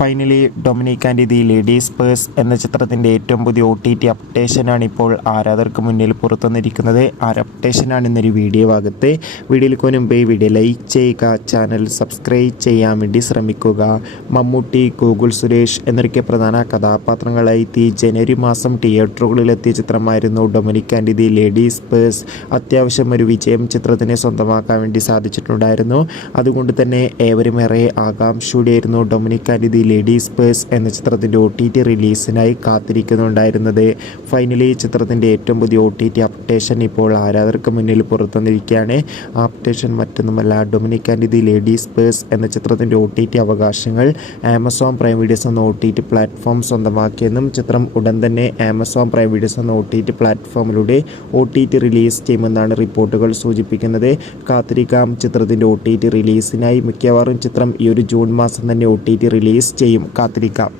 Finally Dominic and the ladies purse എന്ന ചിത്രത്തിൻ്റെ ഏറ്റവും പുതിയ OTT അപ്ഡേഷനാണ് ഇപ്പോൾ ആരാധകർക്ക് മുന്നിൽ പുറത്തുവന്നിരിക്കുന്നത്. ആ അപ്ഡേഷനാണ് ഇന്നൊരു വീഡിയോ ഭാഗത്ത്. വീഡിയോയിൽ മുമ്പ് വീഡിയോ ലൈക്ക് ചെയ്യുക, ചാനൽ സബ്സ്ക്രൈബ് ചെയ്യാൻ വേണ്ടി ശ്രമിക്കുക. മമ്മൂട്ടി, ഗൂഗിൾ സുരേഷ് എന്നൊക്കെ പ്രധാന കഥാപാത്രങ്ങളായി ജനുവരി മാസം തിയേറ്ററുകളിലെത്തിയ ചിത്രമായിരുന്നു Dominic and the ladies purse. അത്യാവശ്യം ഒരു വിജയം ചിത്രത്തിനെ സ്വന്തമാക്കാൻ വേണ്ടി സാധിച്ചിട്ടുണ്ടായിരുന്നു. അതുകൊണ്ട് തന്നെ ഏവരും ഏറെ ആകാംക്ഷയോടെയായിരുന്നു Dominic and the ladies purse എന്ന ചിത്രത്തിൻ്റെ OTT റിലീസിനായി കാത്തിരിക്കുന്നുണ്ടായിരുന്നത്. ഫൈനലി ചിത്രത്തിൻ്റെ ഏറ്റവും പുതിയ OTT അപ്ഡേഷൻ ഇപ്പോൾ ആരാധകർക്ക് മുന്നിൽ പുറത്തുവന്നിരിക്കുകയാണ്. ആ അപ്ഡേഷൻ മറ്റൊന്നുമല്ല, Dominic and the ladies purse എന്ന ചിത്രത്തിൻ്റെ OTT അവകാശങ്ങൾ ആമസോൺ പ്രൈം വീഡിയോസ് എന്ന OTT പ്ലാറ്റ്ഫോം സ്വന്തമാക്കിയെന്നും ചിത്രം ഉടൻ തന്നെ ആമസോൺ പ്രൈം വീഡിയോസ് എന്ന OTT പ്ലാറ്റ്ഫോമിലൂടെ OTT റിലീസ് ചെയ്യുമെന്നാണ് റിപ്പോർട്ടുകൾ സൂചിപ്പിക്കുന്നത്. കാത്തിരിക്കാം ചിത്രത്തിൻ്റെ OTT റിലീസിനായി. മിക്കവാറും ചിത്രം ഈ ഒരു ജൂൺ മാസം തന്നെ OTT റിലീസ് ചെയ്യും. കാത്തിരിക്കാം.